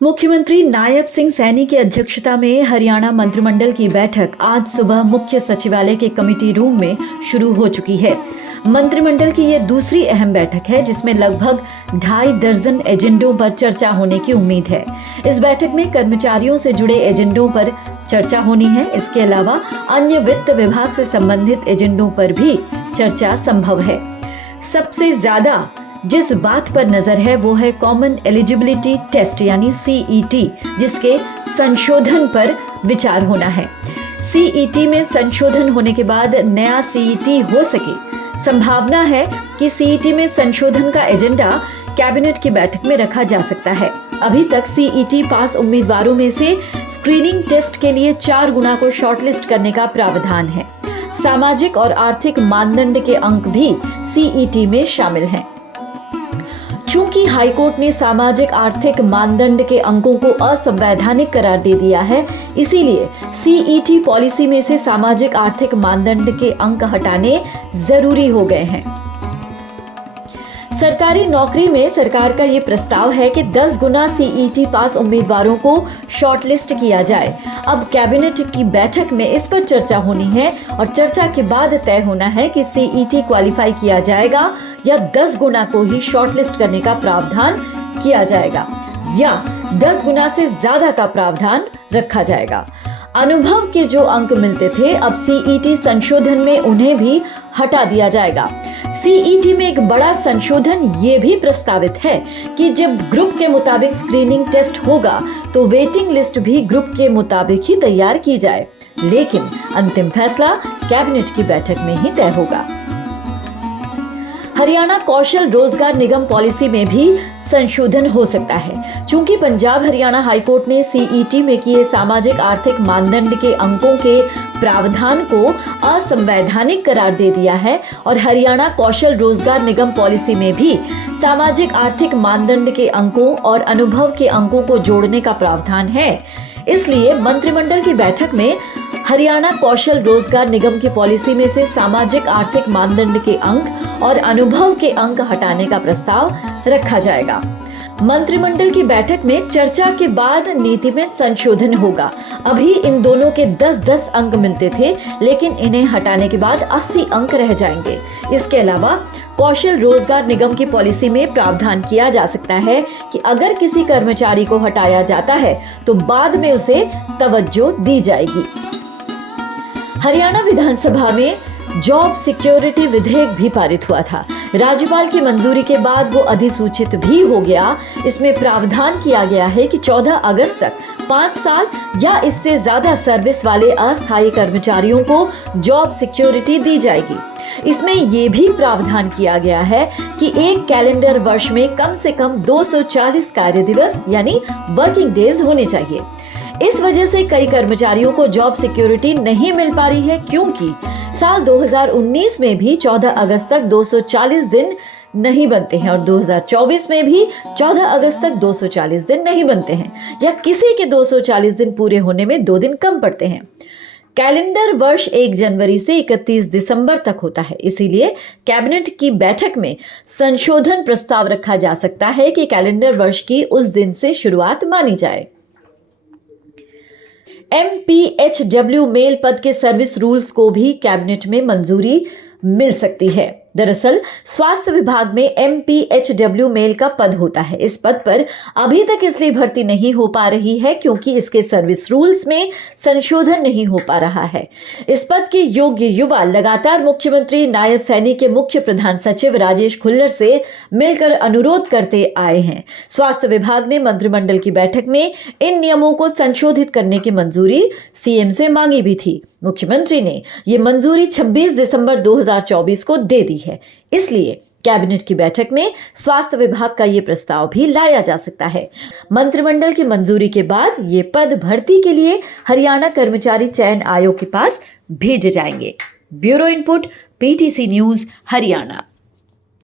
मुख्यमंत्री नायब सिंह सैनी की अध्यक्षता में हरियाणा मंत्रिमंडल की बैठक आज सुबह मुख्य सचिवालय के कमेटी रूम में शुरू हो चुकी है। मंत्रिमंडल की यह दूसरी अहम बैठक है जिसमें लगभग 2.5 दर्जन एजेंडों पर चर्चा होने की उम्मीद है। इस बैठक में कर्मचारियों से जुड़े एजेंडों पर चर्चा होनी है। इसके अलावा अन्य वित्त विभाग से संबंधित एजेंडों पर भी चर्चा संभव है। सबसे ज्यादा जिस बात पर नजर है वो है कॉमन एलिजिबिलिटी टेस्ट यानी CET, जिसके संशोधन पर विचार होना है। CET में संशोधन होने के बाद नया CET हो सके। संभावना है कि CET में संशोधन का एजेंडा कैबिनेट की बैठक में रखा जा सकता है। अभी तक CET पास उम्मीदवारों में से स्क्रीनिंग टेस्ट के लिए 4 गुना को शॉर्टलिस्ट करने का प्रावधान है। सामाजिक और आर्थिक मानदंड के अंक भी CET में शामिल हैं। चूंकि हाईकोर्ट ने सामाजिक आर्थिक मानदंड के अंकों को असंवैधानिक करार दे दिया है, इसीलिए CET पॉलिसी में से सामाजिक आर्थिक मानदंड के अंक हटाने जरूरी हो गए हैं। सरकारी नौकरी में सरकार का ये प्रस्ताव है कि 10 गुना CET पास उम्मीदवारों को शॉर्टलिस्ट किया जाए। अब कैबिनेट की बैठक में इस पर चर्चा होनी है और चर्चा के बाद तय होना है कि CET क्वालिफाई किया जाएगा या 10 गुना को ही शॉर्टलिस्ट करने का प्रावधान किया जाएगा या 10 गुना से ज्यादा का प्रावधान रखा जाएगा। अनुभव के जो अंक मिलते थे अब CET संशोधन में उन्हें भी हटा दिया जाएगा। CET में एक बड़ा संशोधन ये भी प्रस्तावित है कि जब ग्रुप के मुताबिक स्क्रीनिंग टेस्ट होगा तो वेटिंग लिस्ट भी ग्रुप के मुताबिक ही तैयार की जाए, लेकिन अंतिम फैसला कैबिनेट की बैठक में ही तय होगा। हरियाणा कौशल रोजगार निगम पॉलिसी में भी संशोधन हो सकता है। चूंकि पंजाब हरियाणा हाईकोर्ट ने CET में किए सामाजिक आर्थिक मानदंड के अंकों के प्रावधान को असंवैधानिक करार दे दिया है और हरियाणा कौशल रोजगार निगम पॉलिसी में भी सामाजिक आर्थिक मानदंड के अंकों और अनुभव के अंकों को जोड़ने का प्रावधान है, इसलिए मंत्रिमंडल की बैठक में हरियाणा कौशल रोजगार निगम की पॉलिसी में से सामाजिक आर्थिक मानदंड के अंक और अनुभव के अंक हटाने का प्रस्ताव रखा जाएगा। मंत्रिमंडल की बैठक में चर्चा के बाद नीति में संशोधन होगा। अभी इन दोनों के 10-10 अंक मिलते थे, लेकिन इन्हें हटाने के बाद 80 अंक रह जाएंगे। इसके अलावा कौशल रोजगार निगम की पॉलिसी में प्रावधान किया जा सकता है कि अगर किसी कर्मचारी को हटाया जाता है तो बाद में उसे तवज्जो दी जाएगी। हरियाणा विधानसभा में जॉब सिक्योरिटी विधेयक भी पारित हुआ था। राज्यपाल की मंजूरी के बाद वो अधिसूचित भी हो गया। इसमें प्रावधान किया गया है कि 14 अगस्त तक 5 साल या इससे ज्यादा सर्विस वाले अस्थायी कर्मचारियों को जॉब सिक्योरिटी दी जाएगी। इसमें यह भी प्रावधान किया गया है कि एक कैलेंडर वर्ष में कम से कम 240 कार्य दिवस यानी वर्किंग डेज होने चाहिए। इस वजह से कई कर्मचारियों को जॉब सिक्योरिटी नहीं मिल पा रही है, क्योंकि साल 2019 में भी 14 अगस्त तक 240 दिन नहीं बनते हैं और 2024 में भी 14 अगस्त तक 240 दिन नहीं बनते हैं या किसी के 240 दिन पूरे होने में 2 दिन कम पड़ते हैं। कैलेंडर वर्ष 1 जनवरी से 31 दिसंबर तक होता है, इसीलिए कैबिनेट की बैठक में संशोधन प्रस्ताव रखा जा सकता है कि कैलेंडर वर्ष की उस दिन से शुरुआत मानी जाए। MPHW मेल पद के सर्विस रूल्स को भी कैबिनेट में मंजूरी मिल सकती है। दरअसल स्वास्थ्य विभाग में MPHW मेल का पद होता है। इस पद पर अभी तक इसलिए भर्ती नहीं हो पा रही है क्योंकि इसके सर्विस रूल्स में संशोधन नहीं हो पा रहा है। इस पद के योग्य युवा लगातार मुख्यमंत्री नायब सैनी के मुख्य प्रधान सचिव राजेश खुल्लर से मिलकर अनुरोध करते आए हैं। स्वास्थ्य विभाग ने मंत्रिमंडल की बैठक में इन नियमों को संशोधित करने की मंजूरी CM से मांगी भी थी। मुख्यमंत्री ने ये मंजूरी 26 दिसंबर 2024 को दे दी है, इसलिए कैबिनेट की बैठक में स्वास्थ्य विभाग का ये प्रस्ताव भी लाया जा सकता है। मंत्रिमंडल की मंजूरी के बाद ये पद भर्ती के लिए हरियाणा कर्मचारी चयन आयोग के पास भेजे जाएंगे। Bureau input, PTC news, Haryana.